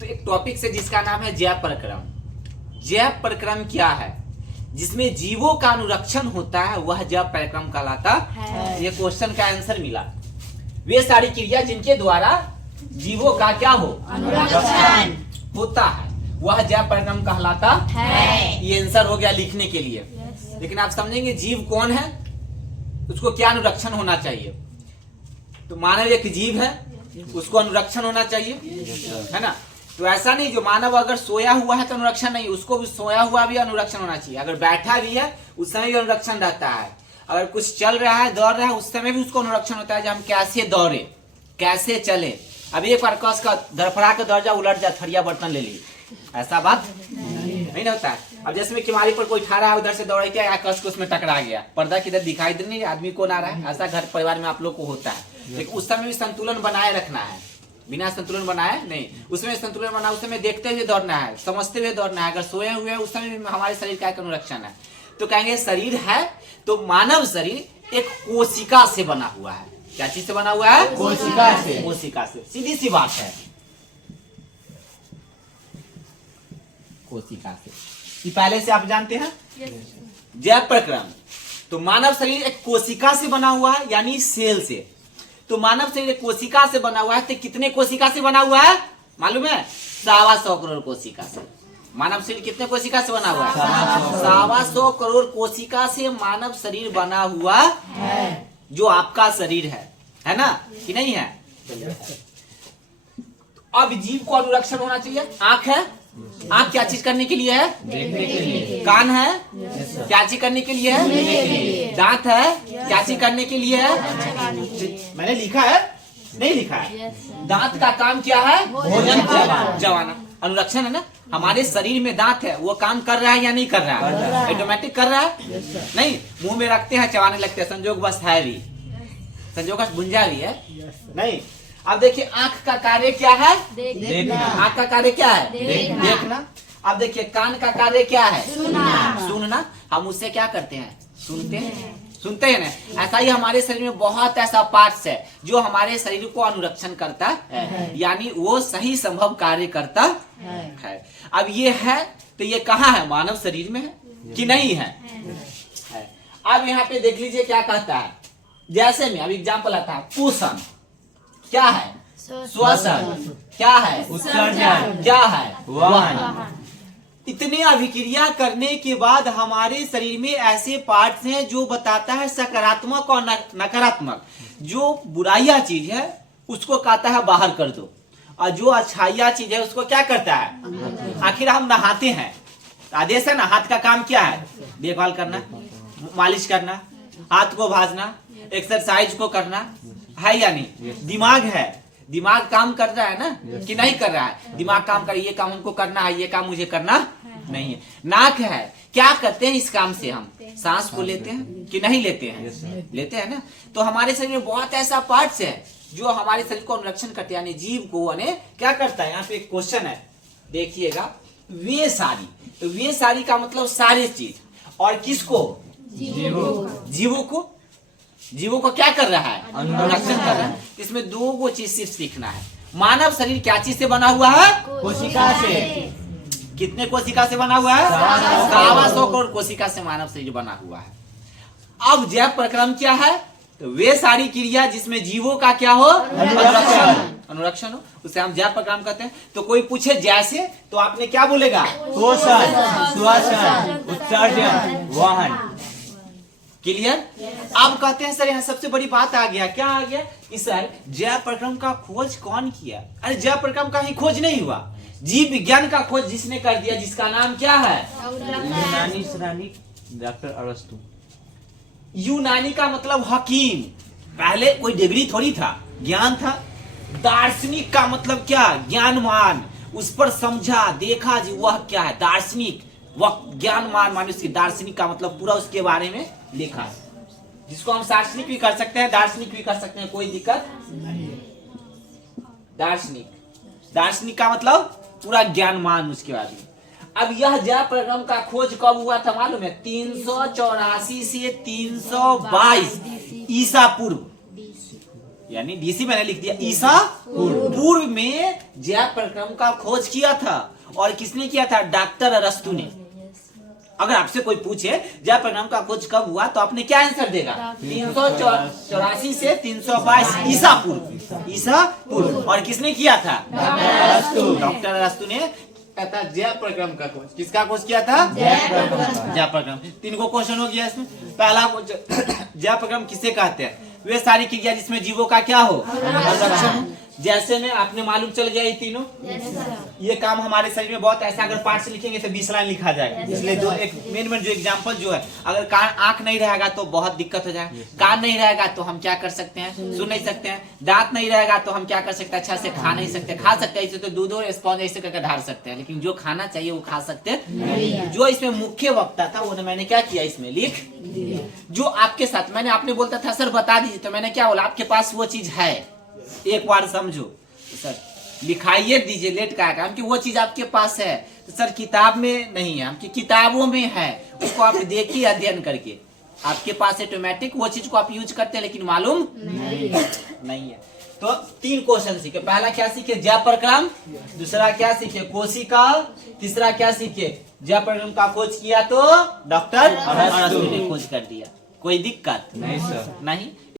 तो एक टॉपिक से जिसका नाम है जैव प्रक्रम। जैव प्रक्रम क्या है? जिसमें जीवों का अनुरक्षण होता है वह जैव प्रक्रम कहलाता है। ये क्वेश्चन का आंसर मिला। वे सारी क्रिया जिनके द्वारा जीवों का क्या हो अनुरक्षण होता है वह जैव प्रक्रम कहलाता है। ये आंसर हो गया लिखने के लिए। लेकिन आप समझेंगे जीव कौन है, उसको क्या अनुरक्षण होना चाहिए। तो मानव एक जीव है, उसको अनुरक्षण होना चाहिए, है ना। तो ऐसा नहीं जो मानव अगर सोया हुआ है तो अनुरक्षण नहीं, उसको भी सोया हुआ भी अनुरक्षण होना चाहिए। अगर बैठा भी है उस समय भी अनुरक्षण रहता है। अगर कुछ चल रहा है, दौड़ रहा है, उस समय भी उसको अनुरक्षण होता है। जब हम कैसे दौड़े, कैसे चले। अभी एक बार कस का धड़फड़ा के दौड़ जा, उलट जा, थरिया बर्तन ले ली, ऐसा बात नहीं होता है। अब जैसे में किमारी पर कोई ठहरा है, उधर से दौड़ गया, कस को उसमें टकरा गया, पर्दा किधर दिखाई दे नहीं, आदमी कौन आ रहा है। ऐसा घर परिवार में आप लोग को होता है। लेकिन उस समय भी संतुलन बनाए रखना है, बिना संतुलन बनाए नहीं। उसमें संतुलन बना, उस समय देखते हुए दौड़ना है, समझते हुए दौड़ना है। अगर सोए हुए उस समय भी हमारे शरीर का एक अनुरक्षण है। तो कहेंगे शरीर है तो मानव शरीर एक कोशिका से बना हुआ है। क्या चीज से बना हुआ है? कोशिका से। कोशिका से, सीधी सी बात है, कोशिका से। ये पहले से आप जानते हैं। जैव प्रक्रम। तो मानव शरीर एक कोशिका से बना हुआ है, यानी सेल से। तो मानव शरीर एक कोशिका से बना हुआ है। तो कितने कोशिका से बना हुआ है मालूम है? 125 करोड़ कोशिका से। मानव शरीर कितने कोशिका से बना हुआ है? 125 करोड़ कोशिका से मानव शरीर बना हुआ है। जो आपका शरीर है ना कि नहीं है? अब जीव को अनुरक्षण होना चाहिए। आंख है, आंख क्या चीज करने के लिए है? देखने के लिए। कान है, क्या चीज करने के लिए है? दांत है, क्या चीज करने के लिए है? मैंने लिखा है, नहीं लिखा है? दांत का काम क्या है? भोजन चबाना। अनुरक्षण है ना। हमारे शरीर में दांत है, वो काम कर रहा है या नहीं कर रहा है? ऑटोमेटिक कर रहा है। नहीं, मुंह में रखते हैं, चबाने लगते हैं, संजोग बस है भी, संजोग बुंजा भी है नहीं। अब देखिए आंख का कार्य क्या है? देखना। आंख का कार्य क्या है? देखना। अब देखिए कान का कार्य क्या है? सुनना। हम उससे क्या करते हैं? सुनते हैं ना। ऐसा ही हमारे शरीर में बहुत ऐसा पार्ट्स है जो हमारे शरीर को अनुरक्षण करता है, यानी वो सही संभव कार्य करता है। अब ये है तो ये कहाँ है? मानव शरीर में है कि नहीं है? अब यहाँ पे देख लीजिए क्या कहता है। जैसे में अब एग्जाम्पल आता है, पोषण क्या है? श्वसन क्या है? उत्सर्जन क्या है? वहन। इतने अभिक्रिया करने के बाद हमारे शरीर में ऐसे पार्ट्स हैं जो बताता है सकारात्मक और नकारात्मक। जो बुराइया चीज है उसको कहता है बाहर कर दो, और जो अच्छाइया चीज है उसको क्या करता है? आखिर हम नहाते हैं, आदेश है ना। हाथ का काम क्या है? देखभाल करना, मालिश करना, हाथ को भाजना, एक्सरसाइज को करना, है या नहीं? दिमाग है, दिमाग काम कर रहा है ना कि नहीं कर रहा है? दिमाग काम कर, ये काम हमको करना है, ये काम मुझे करना नहीं है। नाक है, क्या करते हैं इस काम से? हम सांस को लेते हैं कि नहीं लेते हैं? लेते हैं ना। तो हमारे शरीर में बहुत ऐसा पार्ट्स है जो हमारे शरीर को अनुरक्षण करते हैं, यानी जीव को क्या करता है। यहाँ पे एक क्वेश्चन है, देखिएगा। वे सारी, तो वे सारी का मतलब सारी चीज, और किसको? जीवों को क्या कर रहा है? अनुरक्षण कर रहा है। इसमें दो चीज सिर्फ सीखना है। मानव शरीर क्या चीज से बना हुआ है? कोशिका से। कितने कोशिका से बना हुआ है? 125 करोड़ कोशिका से मानव शरीर बना हुआ है। अब जैव प्रक्रम क्या है? तो वे सारी क्रिया जिसमें जीवों का क्या हो? अनुरक्षण हो, उसे हम जैव प्रक्रम कहते हैं। तो कोई पूछे जैसे, तो आपने क्या बोलेगा? पोषण, श्वसन, उत्सर्जन, वहन। क्लियर? अब कहते हैं सर यहाँ सबसे बड़ी बात आ गया। क्या आ गया कि सर जैव प्रक्रम का खोज कौन किया? अरे जैव प्रक्रम का ही खोज नहीं हुआ, जीव विज्ञान का खोज जिसने कर दिया, जिसका नाम क्या है? यूनानी डॉक्टर अरस्तु। यूनानी का मतलब हकीम। पहले कोई डिग्री थोड़ी था, ज्ञान था। दार्शनिक का मतलब क्या? ज्ञानमान। उस पर समझा, देखा जी वह क्या है, दार्शनिक। वह ज्ञानमान माने उसकी, दार्शनिक का मतलब पूरा उसके बारे में लिखा, जिसको हम दार्शनिक भी कर सकते हैं, दार्शनिक भी कर सकते हैं, कोई दिक्कत नहीं। दार्शनिक का मतलब पूरा ज्ञानमान उसके बारे में। अब यह जैव प्रक्रम का खोज कब हुआ था मालूम है? 384 से 322 ईसा पूर्व। यानी डीसी मैंने लिख दिया ईसा पूर्व में जय प्रक्रम का खोज किया था। और किसने किया था? डॉक्टर अरस्तु ने। अगर आपसे कोई पूछे जय प्रक्रम का खोज कब हुआ तो आपने क्या आंसर देगा? 384 से 322 ईसा पूर्व। और किसने किया था? डॉक्टर अरस्तु ने था जय प्रक्रम का खोज। किसका खोज किया था? जय प्रक्रम। 3 को क्वेश्चन हो गया इसमें। पहला जय प्रक्रम किसे कहते हैं? वे सारी क्रिया जिसमें जीवों का क्या हो? संरक्षण। जैसे में आपने मालूम चल गया ये तीनों। ये काम हमारे शरीर में बहुत ऐसा, अगर पाठ से लिखेंगे तो 20 लाइन लिखा जाएगा। इसलिए दो एक मेन जो एग्जांपल जो है, अगर कान आंख नहीं रहेगा तो बहुत दिक्कत हो जाएगा। कान नहीं रहेगा तो हम क्या कर सकते हैं? सुन नहीं सकते हैं। दांत नहीं रहेगा तो हम क्या कर सकते हैं? अच्छा से खा नहीं सकते। खा सकते हैं इसे तो दूध और स्पॉन्ज ऐसे करके ढाल सकते हैं, लेकिन जो खाना चाहिए वो खा सकते हैं। जो इसमें मुख्य वक्ता था वो मैंने क्या किया? इसमें लिख जो आपके साथ मैंने आपने बोलता था सर बता दीजिए, तो मैंने क्या बोला? आपके पास वो चीज है, एक बार समझो सर, लिखाइए दीजिए लेट का काम कि वो चीज आपके पास है। तो सर किताब में नहीं है, आपकी किताबों में है, उसको आप देखिए अध्ययन करके। आपके पास ऑटोमेटिक वो चीज को आप यूज करते हैं, लेकिन मालूम नहीं है। तो 3 क्वेश्चन सीखे। पहला क्या सीखे? जय प्रक्रम। दूसरा क्या सीखे? कोशिका। तीसरा क्या सीखे? जय प्रक्रम का खोज किया तो डॉक्टर अरस्तु ने खोज कर दिया। कोई दिक्कत नहीं सर? नहीं।